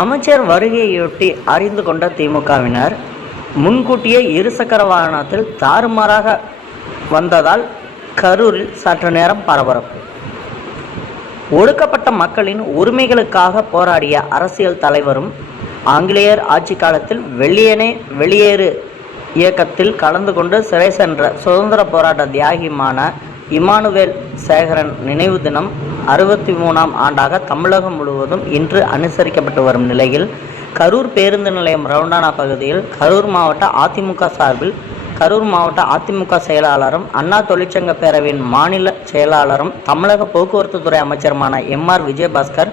அமைச்சர் வருகையொட்டி அறிந்து கொண்ட திமுகவினர் முன்கூட்டியே இருசக்கர வாகனத்தில் தாறுமாறாக வந்ததால் கரூரில் சற்று நேரம் பரபரப்பு. ஒடுக்கப்பட்ட மக்களின் உரிமைகளுக்காக போராடிய அரசியல் தலைவரும் ஆங்கிலேயர் ஆட்சி காலத்தில் வெளியனே வெளியேறு இயக்கத்தில் கலந்து கொண்டு சிறை சென்ற சுதந்திர போராட்ட தியாகியுமான இமானுவேல் சேகரன் நினைவு தினம் அறுபத்தி மூணாம் ஆண்டாக தமிழகம் முழுவதும் இன்று அனுசரிக்கப்பட்டு வரும் நிலையில் கரூர் பேருந்து நிலையம் ரவுண்டானா பகுதியில் கரூர் மாவட்ட அதிமுக சார்பில் கரூர் மாவட்ட அதிமுக செயலாளரும் அண்ணா தொழிற்சங்க பேரவையின் மாநில செயலாளரும் தமிழக போக்குவரத்து துறை அமைச்சருமான எம்ஆர் விஜயபாஸ்கர்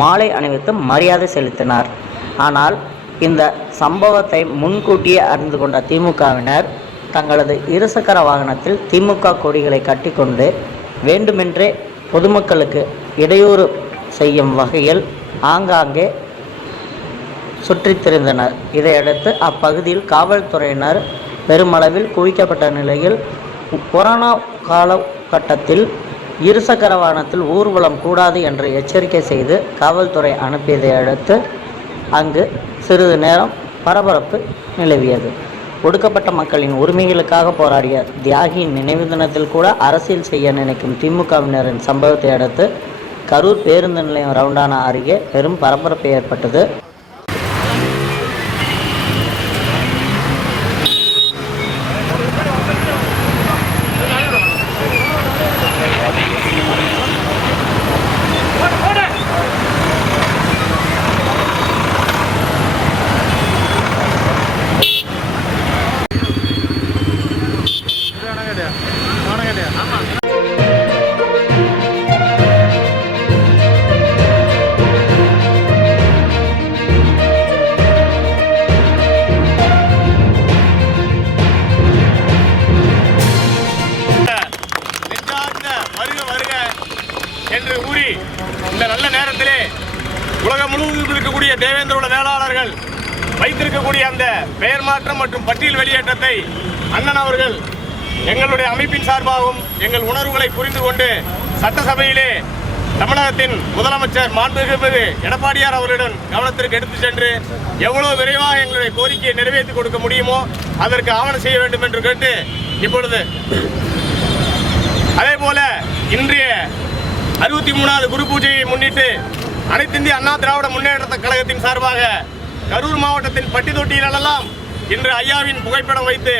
மாலை அணிவித்து மரியாதை செலுத்தினார். ஆனால் இந்த சம்பவத்தை முன்கூட்டியே அறிந்து கொண்ட திமுகவினர் தங்களது இருசக்கர வாகனத்தில் திமுக கொடிகளை கட்டிக்கொண்டு வேண்டுமென்றே பொதுமக்களுக்கு இடையூறு செய்யும் வகையில் ஆங்காங்கே சுற்றித் திரிந்தனர். இதையடுத்து அப்பகுதியில் காவல்துறையினர் பெருமளவில் குவிக்கப்பட்ட நிலையில் கொரோனா காலகட்டத்தில் இருசக்கர வாகனத்தில் ஊர்வலம் கூடாது என்று எச்சரிக்கை செய்து காவல்துறை அனுப்பியதை அடுத்து அங்கு சிறிது நேரம் பரபரப்பு நிலவியது. ஒடுக்கப்பட்ட மக்களின் உரிமைகளுக்காக போராடிய தியாகியின் நினைவு தினத்தில் கூட அரசியல் செய்ய நினைக்கும் திமுகவினரின் சம்பவத்தை அடுத்து கரூர் பேருந்து நிலையம் ரவுண்டானா அருகே பெரும் பரபரப்பு ஏற்பட்டது. என்று கூறி இந்த நல்ல நேரத்திலே உலகம் முழுவதும் இருக்கக்கூடிய தேவேந்திரோட வேளாளர்கள் வைத்திருக்கக்கூடிய அந்த பெயர் மாற்றம் மற்றும் பட்டியல் வெளியேற்றத்தை அண்ணன் அவர்கள் எங்களுடைய அமைப்பின் சார்பாகவும் எங்கள் உணர்வுகளை புரிந்து கொண்டு சட்டசபையிலே தமிழகத்தின் முதலமைச்சர் மாண்புமிகு எடப்பாடியார் அவர்களிடம் கவனத்திற்கு எடுத்து சென்று எவ்வளவு விரைவாக எங்களுடைய கோரிக்கையை நிறைவேற்றி கொடுக்க முடியுமோ அதற்கு ஆவணம் செய்ய வேண்டும் என்று கேட்டு இப்பொழுது. அதே போல இன்றைய அறுபத்தி மூணாவது குரு பூஜையை முன்னிட்டு அனைத்து இந்திய அண்ணா திராவிட முன்னேற்ற கழகத்தின் சார்பாக கரூர் மாவட்டத்தின் பட்டிதொட்டியிலெல்லாம் இன்று ஐயாவின் புகைப்படம் வைத்து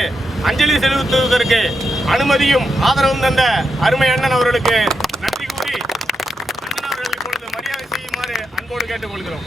அஞ்சலி செலுத்துவதற்கு அனுமதியும் ஆதரவும் தந்த அருமை அண்ணன் அவர்களுக்கு நன்றி கூறி அண்ணன் அவர்கள் இப்பொழுது மரியாதை செய்யுமாறு அன்போடு கேட்டுக்கொள்கிறோம்.